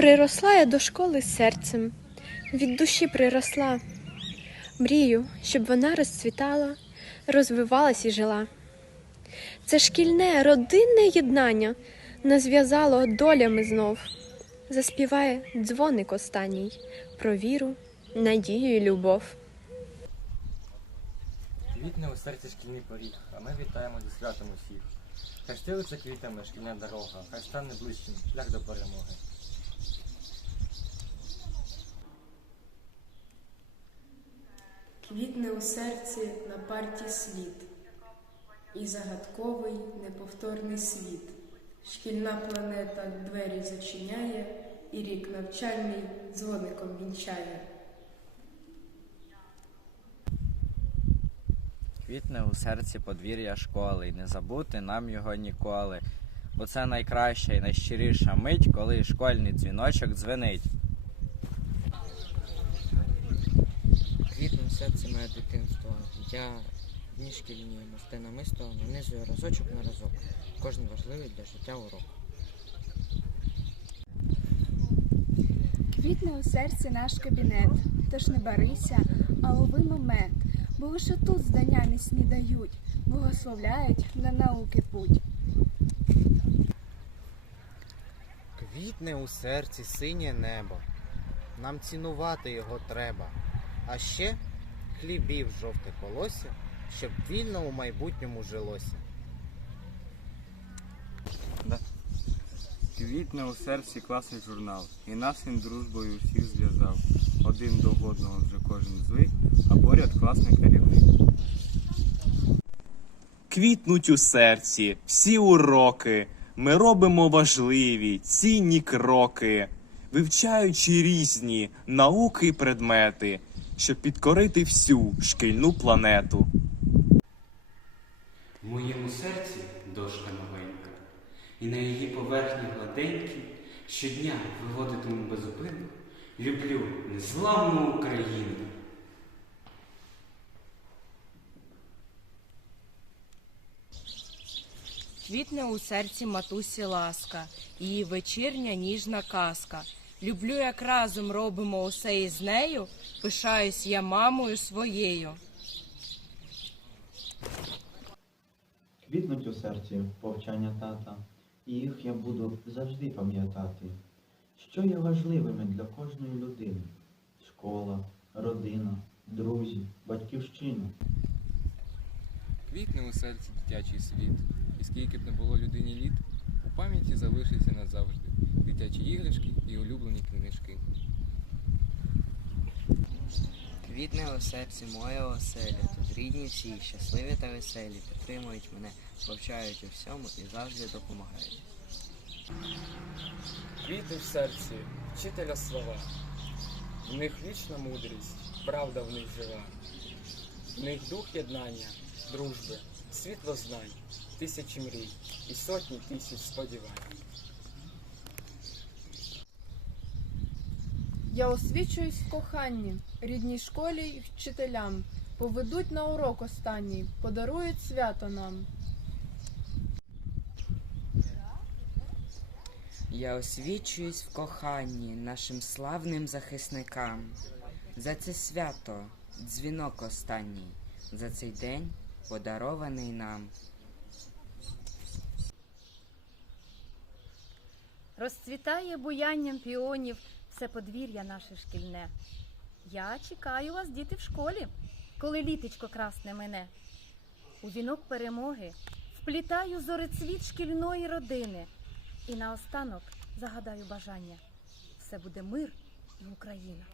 Приросла я до школи серцем, від душі приросла. Мрію, щоб вона розцвітала, розвивалась і жила. Це шкільне, родинне єднання нас зв'язало долями знов. Заспіває дзвоник останній про віру, надію і любов. Квітне у серці шкільний поріг, а ми вітаємо зі святом усіх. Хай стелиться квітами шкільна дорога, хай стане ближчим шлях до перемоги. Квітне у серці на парті слід, і загадковий неповторний світ. Шкільна планета двері зачиняє, і рік навчальний дзвоником вінчає. Квітне у серці подвір'я школи, і не забути нам його ніколи. Бо це найкраща і найщиріша мить, коли школьний дзвіночок дзвенить. Квітне в серці моє дитинство. Я в дні шкільні мости намисто нанизую разочок на разок. Кожен важливий для життя урок. Квітне у серці наш кабінет, тож не барися, а лови момент, бо лише тут здання міцні дають, благословляють на науки путь. Квітне у серці синє небо. Нам цінувати його треба. А ще хлібів жовте колося, щоб вільно у майбутньому жилося. Квітне у серці класний журнал, і нас він дружбою всіх зв'язав. Один до одного вже кожен звик, а поряд класний керівник. Квітнуть у серці всі уроки. Ми робимо важливі, цінні кроки, вивчаючи різні науки й предмети, щоб підкорити всю шкільну планету. В моєму серці дошка новенька, і на її поверхні гладенькій щодня виводитиму безупину, люблю незламну Україну. Квітне у серці матусі ласка, її вечірня ніжна казка. Люблю, як разом робимо усе із нею, пишаюсь я мамою своєю. Квітнуть у серці повчання тата, і їх я буду завжди пам'ятати. Що є важливими для кожної людини? Школа, родина, друзі, батьківщина. Квітне у серці дитячий світ, і скільки б не було людині літ, у пам'яті залишиться дитячі іграшки і улюблені книжки. Квітне у серці моя оселя. Тут рідні всі, щасливі та веселі, підтримують мене, повчають у всьому і завжди допомагають. Квіти в серці, вчителя слова. В них вічна мудрість, правда в них жива. В них дух єднання, дружби, світло знань, тисячі мрій і сотні тисяч сподівань. Я освічуюсь в коханні, рідній школі й вчителям. Поведуть на урок останній, подарують свято нам. Я освічуюсь в коханні нашим славним захисникам. За це свято дзвінок останній, за цей день подарований нам. Розцвітає буянням піонів все подвір'я наше шкільне. Я чекаю вас, діти, в школі, коли літечко красне мене. У вінок перемоги вплітаю зорецвіт шкільної родини. І наостанок загадаю бажання. Все буде мир і Україна.